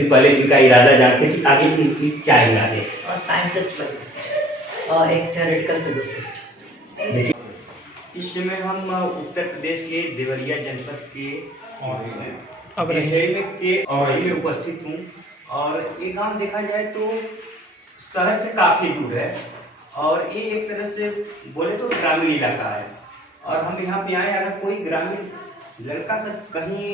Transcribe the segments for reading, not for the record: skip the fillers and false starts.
पहले इनका इरादा जानते कि आगे इनकी क्या इरादे और साइंटिस्ट बने और एक थ्योरेटिकल फिजिसिस्ट। इस समय हम उत्तर प्रदेश के देवरिया जनपद के औरई में उपस्थित हूँ। और ये गांव देखा जाए तो शहर से काफ़ी दूर है और ये एक तरह से बोले तो ग्रामीण इलाका है। और हम यहाँ पे आए, अगर कोई ग्रामीण लड़का कहीं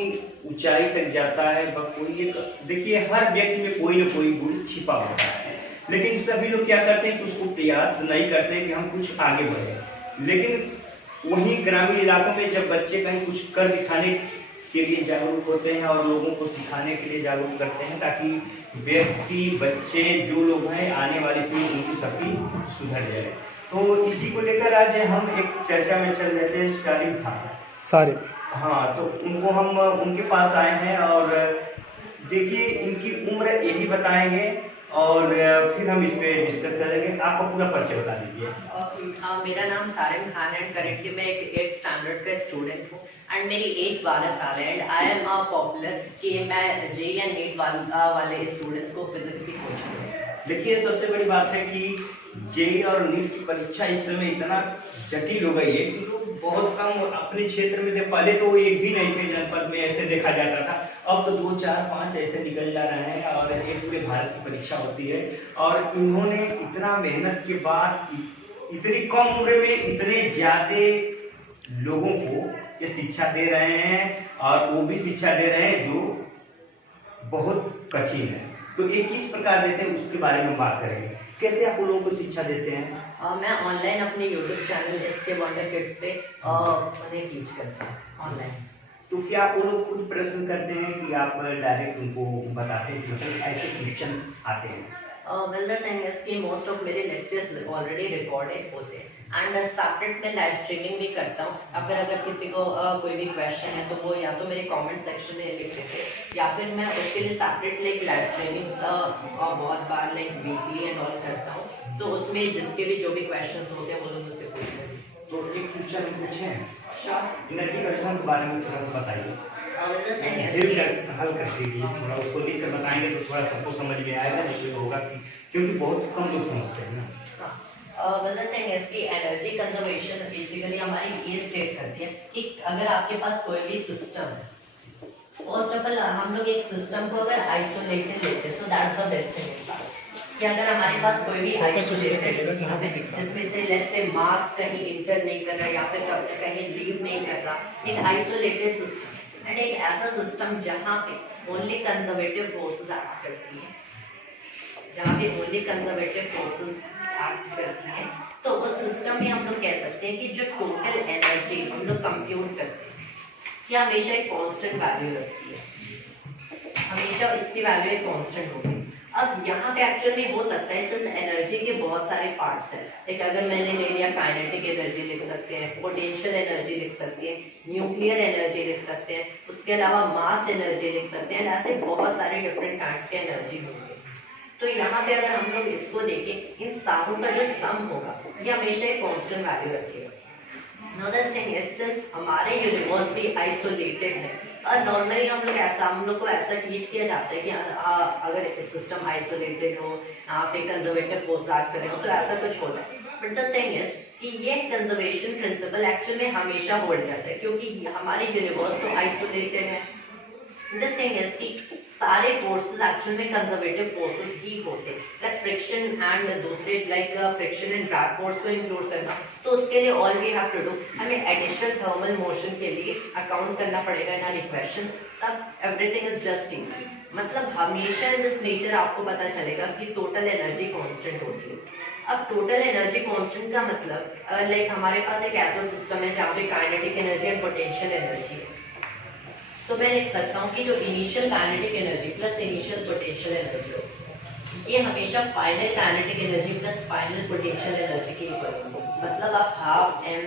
ऊंचाई तक जाता है, कोई एक देखिए हर व्यक्ति में कोई ना कोई गुण छिपा होता है, लेकिन सभी लोग क्या करते हैं कि उसको प्रयास नहीं करते कि हम कुछ आगे बढ़े। लेकिन वहीं ग्रामीण इलाकों में जब बच्चे कहीं कुछ कर दिखाने के लिए जागरूक होते हैं और लोगों को सिखाने के लिए जागरूक करते हैं, ताकि व्यक्ति बच्चे जो लोग हैं आने वाली पीढ़ी उनकी सबकी सुधर जाए। तो इसी को लेकर आज हम एक चर्चा में चल रहे थे सालिम खान सारे। हाँ, तो उनको हम उनके पास आए हैं और देखिए इनकी उम्र यही बताएंगे और फिर हम इस पे डिस्कस करेंगे। आपका पूरा परिचय बता दीजिए। मेरा नाम सारिम खान है। करेंटली मैं एक 8th स्टैंडर्ड का स्टूडेंट हूँ एंड मेरी एज 12 साल है एंड आई एम पॉपुलर कि मैं जेईई एंड नीट वाले स्टूडेंट्स को फिजिक्स की कोचिंग दूँ। देखिए सबसे बड़ी बात है कि जेईई और नीट की परीक्षा इस समय इतना जटिल हो गई है कि लोग बहुत कम अपने क्षेत्र में पहले तो एक भी नहीं थे जनपद में ऐसे देखा जाता था, अब तो 2 4 5 ऐसे निकल जा रहे हैं और ये पूरे भारत की परीक्षा होती है। और इन्होंने इतना मेहनत के बाद इतनी कम उम्र में इतने ज्यादा लोगों को ये शिक्षा दे रहे हैं और वो भी शिक्षा दे रहे हैं जो बहुत कठिन है। तो ये किस प्रकार देते हैं उसके बारे में बात करेंगे। कैसे आप लोगों को शिक्षा देते हैं? मैं ऑनलाइन अपने YouTube channel SK wonder kids पे उन्हें टीच करता हूँ ऑनलाइन। तो क्या वो लोग खुद प्रश्न करते हैं कि आप डायरेक्ट उनको बताते हैं, मतलब ऐसे क्वेश्चन आते हैं? Well, the thing is कि most of मेरे lectures already recorded होते हैं एंड सेपरेट में लाइव स्ट्रीमिंग भी करता हूँ। या फिर अगर किसी को कोई भी क्वेश्चन है तो वो या तो मेरे कमेंट सेक्शन में लिख देते हैं या फिर मैं उसके लिए सेपरेट लाइक लाइव स्ट्रीमिंग्स बहुत बार लाइक वीकली एंड ऑल करता हूँ। तो उसमें जिसके भी जो भी क्वेश्चंस होते हैं वो लोग मुझसे पूछते हैं। तो एक क्वेश्चन पूछें, एनर्जी क्वेश्चन के बारे में थोड़ा सा बताइए। हल कर दीजिए, थोड़ा उसको लिख कर बताएंगे तो थोड़ा सबको समझ में आएगा, जिससे होगा कि क्योंकि बहुत कम लोग समझते हैं ना। एनर्जी कंजर्वेशन बेसिकली हमारी ये स्टेट करती है कि अगर आपके पास कोई भी सिस्टम है, फर्स्ट ऑफ ऑल हम लोग एक सिस्टम को अगर आइसोलेटेड लेते हैं, so that's the best thing कि अगर हमारे पास कोई भी आइसोलेटेड सिस्टम है जिसमें से लेट्स से मास कहीं इंटर नहीं कर रहा या फिर कहीं लीव नहीं कर रहा, एक आइसोलेटेड सिस्टम एंड एक ऐसा सिस्टम जहाँ पे ओनली कंजर्वेटिव फोर्सेस एक्ट करती हैं, जहाँ पे ओनली कंजर्वेटिव फोर्सेस एक्ट करती हैं, तो उस सिस्टम में हम लोग कह सकते हैं कि जो टोटल एनर्जी हम लोग कंप्यूट करते हैं कि हमेशा एक कांस्टेंट वैल्यू रखती है, हमेशा इसकी वैल्यू एक कांस्टेंट होगी। अब यहाँ पे एक्चुअल में हो सकता है सिर्फ एनर्जी के बहुत सारे पार्ट्स हैं, लाइक अगर मैंने ले लिया काइनेटिक एनर्जी लिख सकते हैं, पोटेंशियल एनर्जी लिख सकते हैं, न्यूक्लियर एनर्जी लिख सकते हैं, उसके अलावा मास एनर्जी लिख सकते हैं, ऐसे बहुत सारे डिफरेंट काइंड्स के एनर्जी होंगे। तो यहाँ पे अगर हम लोग इसको देखें, इन सारों का जो सम होगा ये हमेशा एक कांस्टेंट वैल्यू रखेगा। Another thing is, since हमारे यूनिवर्स भी आइसोलेटेड है और नॉर्मली हम लोग को ऐसा टीच किया जाता है कि अगर सिस्टम आइसोलेटेड हो, यहाँ पे कंजर्वेटिव फोर्स एक्ट कर रहे हो तो ऐसा कुछ होता है। बट द थिंग इज कि ये कंजर्वेशन प्रिंसिपल एक्चुअल में हमेशा होल्ड करता है क्योंकि हमारे यूनिवर्स तो आइसोलेटेड है। The thing is कि सारे फोर्सेस एक्चुअल में कंजर्वेटिव फोर्सेस ही होते हैं, लाइक फ्रिक्शन एंड दूसरे like friction and drag force को इंक्लूड करना। तो उसके लिए all we have to do, हमें एडिशनल थर्मल मोशन के लिए अकाउंट करना पड़ेगा इन आवर इक्वेशंस, तब एवरीथिंग इज जस्ट इजी। मतलब हमेशा इन दिस नेचर आपको पता चलेगा कि टोटल एनर्जी कांस्टेंट होती है। अब टोटल एनर्जी कांस्टेंट का मतलब लाइक हमारे पास एक ऐसा सिस्टम है जहाँ पे kinetic energy and potential energy है, तो मैं लिख सकता हूँ कि जो initial kinetic energy plus initial potential energy हो, ये हमेशा final kinetic energy plus final potential energy की इक्वल होगी। मतलब आप half m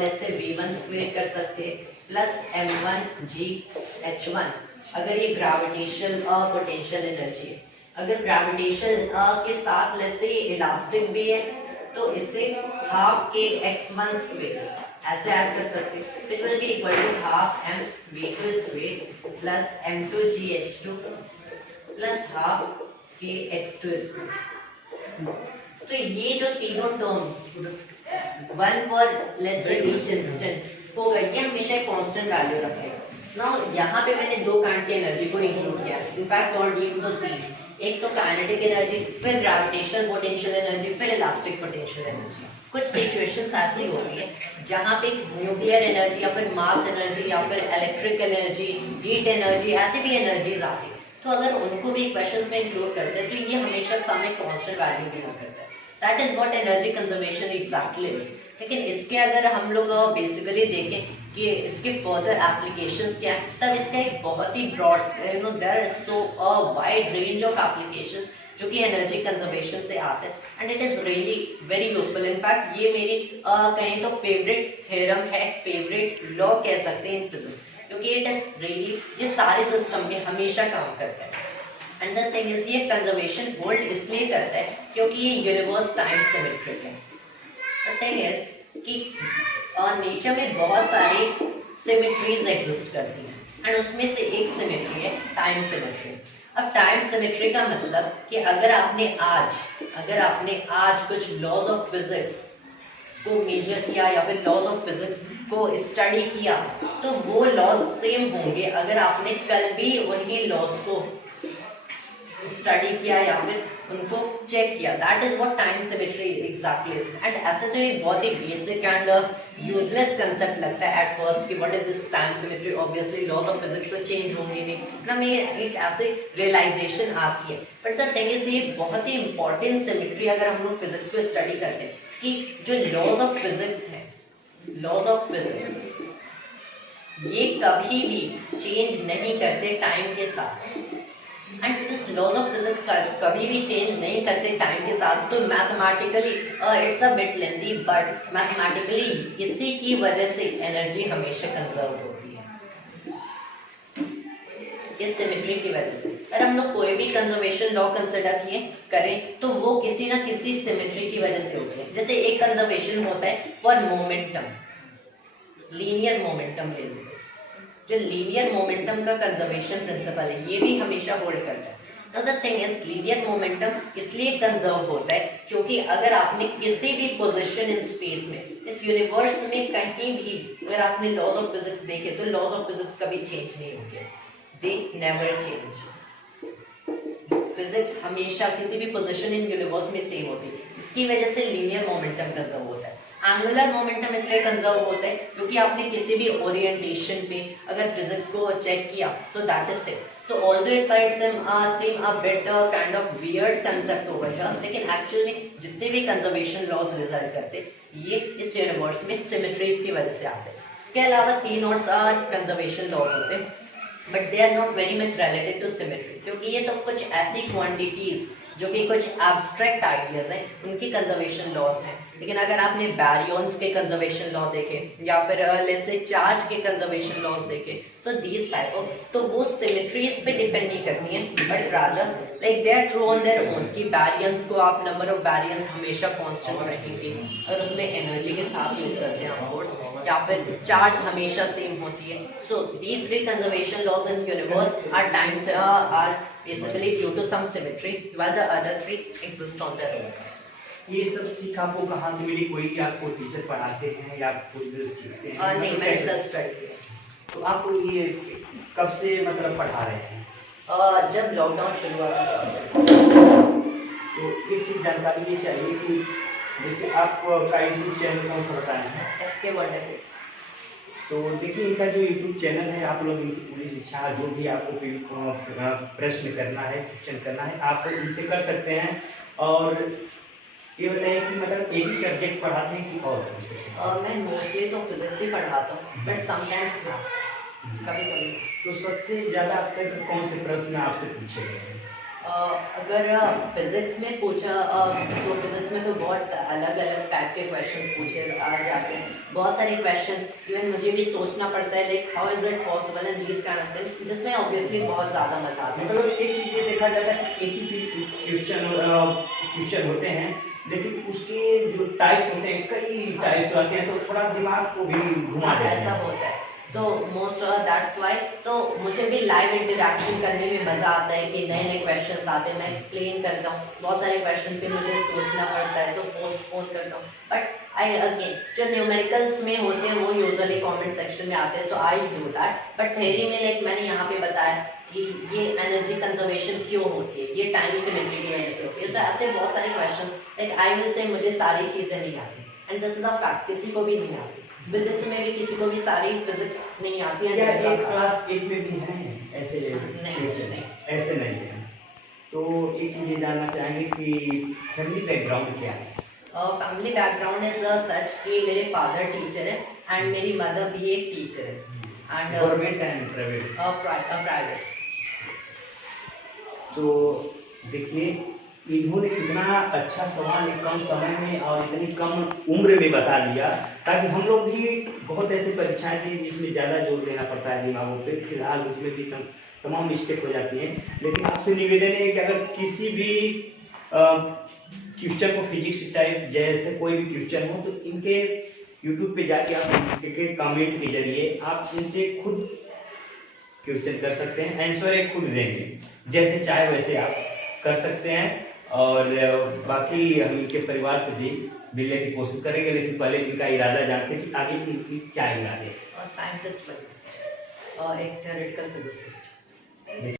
let's say v1 square कर सकते हैं प्लस m1 g h1, अगर ये ग्रेविटेशनल पोटेंशियल एनर्जी है। अगर ग्रेविटेशन के साथ लेट्स से ये इलास्टिक भी है तो इसे हाफ के x1 स्क्वायर ऐसे ऐड कर सकते हैं, which will be equal to half m v2 square plus m2 gh2 plus half के एक्स टू स्क्वायर। तो ये जो तीनों terms, one for let's say each instant होगा, ये हमेशा एक कांस्टेंट वैल्यू रखेगा। नाउ यहाँ पे मैंने दो काइंड की एनर्जी को इंक्लूड किया, इनफैक्ट और डीप तो तीन, एक तो काइनेटिक एनर्जी, फिर ग्रेविटेशनल पोटेंशियल एनर्जी, फिर इलास्टिक पोटेंशियल एनर्जी। कुछ सिचुएशंस ऐसी होती है जहाँ पे न्यूक्लियर एनर्जी या फिर मास एनर्जी या फिर इलेक्ट्रिक एनर्जी, हीट एनर्जी, ऐसी भी एनर्जीज आती है। तो अगर उनको भी क्वेश्चंस में इंक्लूड करते हैं तो ये हमेशा सम एक कांस्टेंट वैल्यू बिना करता है। That is what energy conservation exactly is. लेकिन इसके अगर हम लोग बेसिकली देखें कि इसके फर्दर एप्लीकेशंस क्या है, तब इसका एक बहुत ही broad, there is so a wide range of applications जो कि एनर्जी कंजर्वेशन से आते हैं, and it is really very useful. In fact ये मेरी कहीं तो फेवरेट थ्योरम है, फेवरेट लॉ कह सकते हैं इन फिजिक्स, क्योंकि इट इज रियली, ये सारे सिस्टम में हमेशा काम करता है। एंड द थिंग इज, ये कंजर्वेशन होल्ड इसलिए करता है क्योंकि ये यूनिवर्स टाइम सिमेट्रिक है। द थिंग इज कि नेचर में बहुत सारी सिमेट्रीज एग्जिस्ट करती हैं, एंड उसमें से एक सिमेट्री है टाइम सिमेट्री। अब टाइम सिमेट्री का मतलब कि अगर आपने आज कुछ लॉज ऑफ फिजिक्स को मेजर किया या फिर लॉज ऑफ फिजिक्स को स्टडी किया, तो वो लॉज सेम होंगे अगर आपने कल भी उन्हीं लॉज को स्टडी किया या फिर उनको चेक किया। That is what time symmetry exactly is. And ऐसे तो एक बहुत ही बेसिक एंड यूजलेस कंसेप्ट लगता है एट फर्स्ट कि what is this time symmetry, obviously laws of physics तो चेंज होंगे नहीं ना, में एक ऐसे रियलाइजेशन आती है। बट द थिंग इज, ये बहुत ही इंपॉर्टेंट सिमेट्री अगर हम लोग फिजिक्स को स्टडी करते हैं कि जो लॉज ऑफ फिजिक्स है, लॉज ऑफ फिजिक्स ये कभी भी चेंज नहीं करते टाइम के साथ। And since laws of physics कभी भी चेंज नहीं करते टाइम के साथ, तो mathematically it's a bit lengthy, but mathematically इसी की वजह से एनर्जी हमेशा कंजर्व होती है, इस सिमेट्री की वजह से। अगर हम लोग कोई भी कंजर्वेशन लॉ कंसिडर करें तो वो किसी ना किसी सिमेट्री की वजह से होती है। जैसे एक कंजर्वेशन होता है फॉर मोमेंटम, लीनियर मोमेंटम ले लो, जो लीनियर मोमेंटम का कंजर्वेशन प्रिंसिपल है, ये भी हमेशा होल्ड करता है। तो the thing is, linear momentum इसलिए कंजर्व होता है क्योंकि अगर आपने किसी भी पोजीशन इन स्पेस में, इस यूनिवर्स में कहीं भी अगर आपने लॉज ऑफ फिजिक्स देखे तो लॉज ऑफ फिजिक्स कभी चेंज नहीं होंगे, दे नेवर चेंज। फिजिक्स हमेशा किसी भी पोजीशन इन यूनिवर्स में सेम होती है, इसकी वजह से लीनियर मोमेंटम कंजर्व होता है। एंगुलर मोमेंटम इसलिए कंजर्व होता है क्योंकि आपने किसी भी ओरिएंटेशन पे अगर फिजिक्स को चेक किया तो दैट इज सेम। तो although it might seem a bit kind of weird concept over here, लेकिन एक्चुअली जितने भी कंजर्वेशन लॉज रिजल्ट करते ये इस यूनिवर्स में सिमेट्रीज की वजह से आते हैं। इसके अलावा तीन और कंजर्वेशन लॉज होते हैं, but they are not very much related to symmetry, क्योंकि ये तो कुछ ऐसी क्वांटिटीज जो कि कुछ एब्स्ट्रैक्ट आइडियाज हैं, उनकी कंजर्वेशन लॉज हैं। लेकिन अगर आपने बैरियंस के कंजर्वेशन लॉ देखे या फिर लेट्स से चार्ज के कंजर्वेशन लॉज देखे, सो दीस टाइप ऑफ, तो वो सिमेट्रीज पे डिपेंड नहीं करती हैं, but rather like they are true on their own, कि बैरियंस को आप नंबर ऑफ बैरियंस हमेशा कांस्टेंट रखेंगे अगर उसमें एनर्जी के साथ यूज करते हैं ऑफ कोर्स, या फिर चार्ज हमेशा सेम होती है। So these three conservation laws in universe are times are basically due to some symmetry, while the other three exist on their own. ये सब सीख आपको कहाँ से मिली? कोई आपको टीचर पढ़ाते हैं या खुद सीखते हैं? नहीं, मैंने सेल्फ स्टडी किया। तो आप ये कब से मतलब पढ़ा रहे हैं? जब लॉकडाउन शुरू हुआ। तो एक चीज जानकारी ये चाहिए कि जैसे आपका यूट्यूब चैनल कौन सा बताए हैं? SK world ethics. तो देखिए, इनका जो यूट्यूब चैनल है, आप लोग इनकी पूरी शिक्षा, जो भी आपको प्रश्न करना है, क्वेश्चन करना है, आप इनसे कर सकते हैं। और ये बताइए कि मतलब एक ही सब्जेक्ट पढ़ाते हैं कि और? मैं मोस्टली तो फिजिक्स ही पढ़ाता हूँ, बट समटाइम्स मैथ्स, कभी कभी। तो सबसे ज़्यादा अब तक कौन से प्रश्न आपसे पूछे गए हैं? अगर फिजिक्स में पूछा तो फिजिक्स में तो बहुत अलग अलग टाइप के क्वेश्चंस पूछे जाते हैं, बहुत सारे क्वेश्चंस इवन मुझे भी सोचना पड़ता है like how is it possible and these kind of things, जिसमें ऑब्वियसली बहुत ज़्यादा मजा आता है। मतलब एक चीज़ ये देखा जाता है कि एक ही क्वेश्चन होते हैं, लेकिन उसके जो टाइप्स होते हैं, कई टाइप्स आते हैं, तो थोड़ा दिमाग को भी घुमा देते हैं। ऐसा होता है, तो मोस्ट दैट्स वाई तो मुझे भी लाइव इंटरेक्शन करने में मज़ा आता है कि नए नए क्वेश्चंस आते हैं, मैं एक्सप्लेन करता हूँ, बहुत सारे क्वेश्चन पे मुझे सोचना पड़ता है तो पोस्टपोन करता हूँ, बट आई अगेन जो न्यूमेरिकल्स में होते हैं वो यूजुअली कमेंट सेक्शन में आते हैं, so I do that. But theory में लाइक मैंने यहाँ पे बताया कि ये एनर्जी कंजर्वेशन क्यों होती है, ये टाइम सिमेट्री की वजह से होती है, तो ऐसे बहुत सारे questions like I will say मुझे सारी चीज़ें नहीं आती and this is a fact, किसी को भी नहीं आती, फिजिक्स में भी किसी को भी सारी फिजिक्स नहीं आती है। क्या एक क्लास 8 में भी हैं ऐसे नहीं, क्वेश्चन? नहीं। ऐसे नहीं है। तो एक चीज़ ये जानना चाहेंगे कि फैमिली बैकग्राउंड क्या है? फैमिली बैकग्राउंड इज सच कि मेरे फादर टीचर है एंड मेरी मदर भी एक टीचर है and government and private? Private. तो देखिए, इन्होंने इतना अच्छा सवाल कम समय में और इतनी कम उम्र में बता दिया, ताकि हम लोग भी बहुत ऐसी परीक्षाएं थी जिसमें ज़्यादा जोर देना पड़ता है दिमागों पे, फिलहाल उसमें भी तमाम मिस्टेक हो जाती हैं। लेकिन आपसे निवेदन है कि अगर किसी भी क्वेश्चन को फिजिक्स टाइप जैसे कोई भी क्वेश्चन हो तो इनके यूट्यूब पे जाके आप इनके कमेंट के जरिए आप इनसे खुद क्वेश्चन कर सकते हैं, आंसर एक खुद देंगे, जैसे चाहे वैसे आप कर सकते हैं। और बाकी हम इनके परिवार से भी मिलने की कोशिश करेंगे, लेकिन पहले इनका इरादा जानते हैं कि आगे की इनकी क्या इरादे हैं। साइंटिस्ट बनना और एक थ्योरेटिकल फिजिसिस्ट।